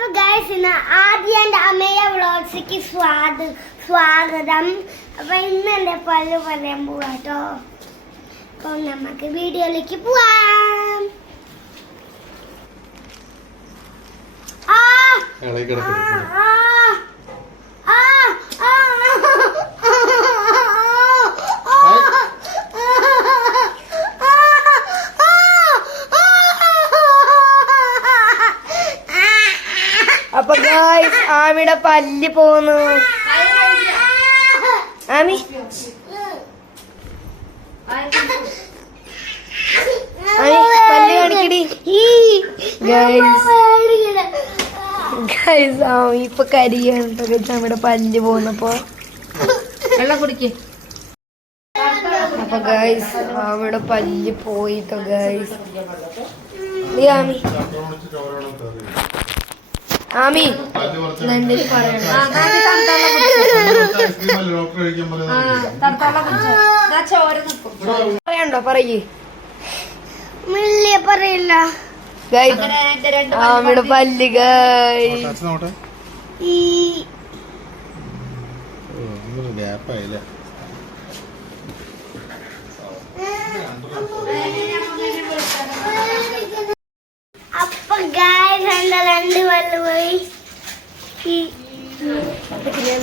അപ്പൊ ഗൈസ് ഇന്ന് ആദ്യം അമ്മയുടെ വ്ളോഗ്സിക്ക് സ്വാഗതം. അപ്പൊ ഇന്ന് എന്റെ പല്ല് പറയാൻ പോവാട്ടോ. അപ്പൊ നമുക്ക് വീഡിയോയിലേക്ക് പോവാം. അപ്പൊ ഗായ്സ് ആമിയുടെ പല്ല് പോന്നു. ആമി പല്ല് കാണിക്കടി. ഗായ്സ് ആമി ഇപ്പൊ കരിയാണ് ആമിയുടെ പല്ല് പോന്നപ്പോ. വെള്ളം കുടിക്ക്. അപ്പൊ ഗായ്സ് ആമിയുടെ പല്ല് പോയിട്ടോ ഗായ്സ്. ആമി ആമി എന്തെങ്കിലും പറയണ്ടോ? പറയേ. പറയില്ല. ആമിയുടെ പല്ല് ഗായ്സ് അപ്പൊ ഗായ്സ് എന്റെ രണ്ട് പല്ല് പോയി.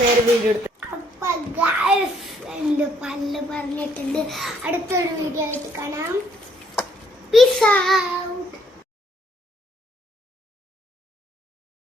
നേരെ വീഡിയോ എടുത്തു. അപ്പൊ ഗായ്സ് എന്റെ പല്ല് പറഞ്ഞിട്ടുണ്ട്. അടുത്തൊരു വീഡിയോ ആയിട്ട് കാണാം. Peace out.